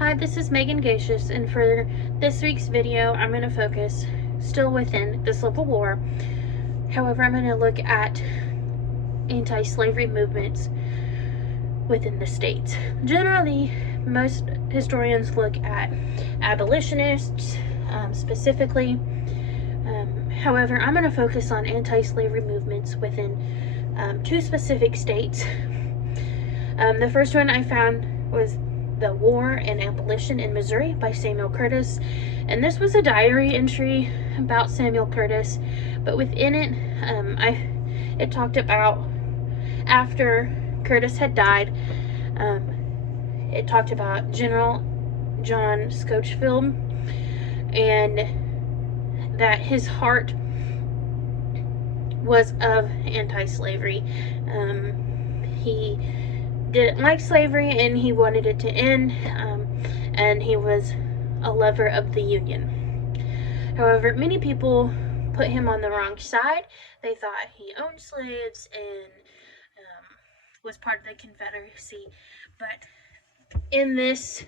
Hi, this is Megan Gacious, and for this week's video, I'm going to focus still within the Civil War. However, I'm going to look at anti-slavery movements within the states. Generally, most historians look at abolitionists specifically. However, I'm going to focus on anti-slavery movements within two specific states. The first one I found was The War and Abolition in Missouri by Samuel Curtis. And this was a diary entry about Samuel Curtis, but within it, it talked about after Curtis had died. It talked about General John Schofield, and that his heart was of anti-slavery. He didn't like slavery and he wanted it to end, and he was a lover of the Union. However, many people put him on the wrong side. They thought he owned slaves and was part of the Confederacy. But in this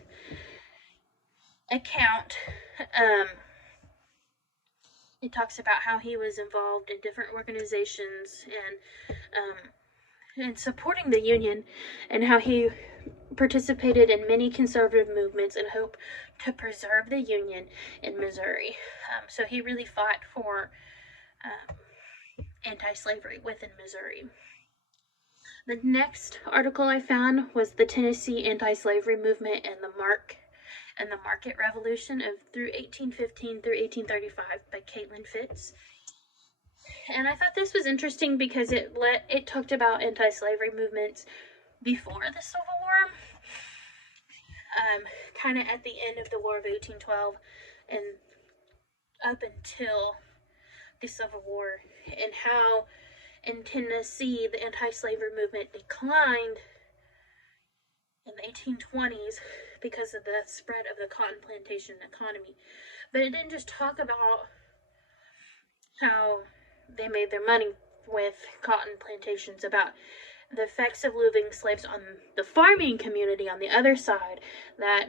account, it talks about how he was involved in different organizations and supporting the Union, and how he participated in many conservative movements in hope to preserve the Union in Missouri. So he really fought for anti-slavery within Missouri. The next article I found was the Tennessee anti-slavery movement and the Market Revolution through 1815 through 1835 by Caitlin Fitz. And I thought this was interesting because it talked about anti-slavery movements before the Civil War, kind of at the end of the War of 1812 and up until the Civil War, and how in Tennessee the anti-slavery movement declined in the 1820s because of the spread of the cotton plantation economy. But it didn't just talk about how they made their money with cotton plantations, about the effects of losing slaves on the farming community on the other side, that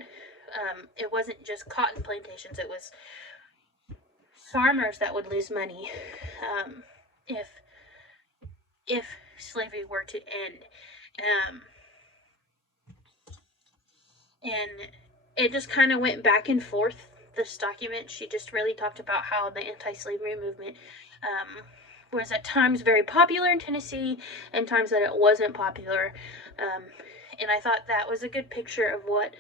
it wasn't just cotton plantations, it was farmers that would lose money if slavery were to end. And it just kind of went back and forth, this document. She just really talked about how the anti-slavery movement was at times very popular in Tennessee and times that it wasn't popular. And I thought that was a good picture of what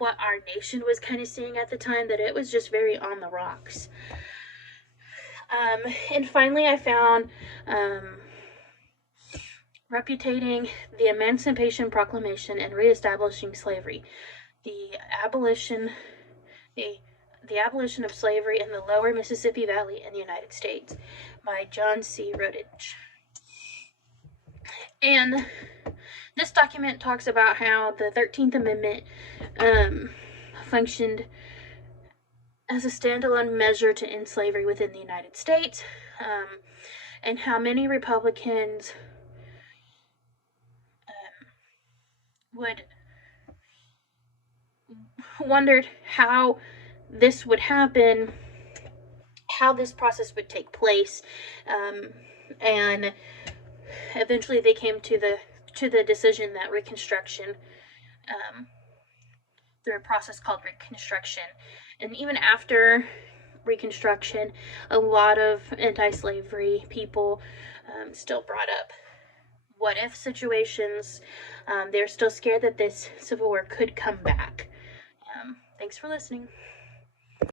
our nation was kind of seeing at the time, that it was just very on the rocks. And finally, I found Repudiating the Emancipation Proclamation and Reestablishing Slavery, the abolition of slavery in the lower Mississippi Valley in the United States by John C. Rodich. And this document talks about how the 13th Amendment functioned as a standalone measure to end slavery within the United States, and how many Republicans wondered how this would happen, how this process would take place, and eventually they came to the decision that Reconstruction, through a process called Reconstruction. And even after Reconstruction, a lot of anti-slavery people still brought up what if situations. They're still scared that this Civil War could come back. Thanks for listening.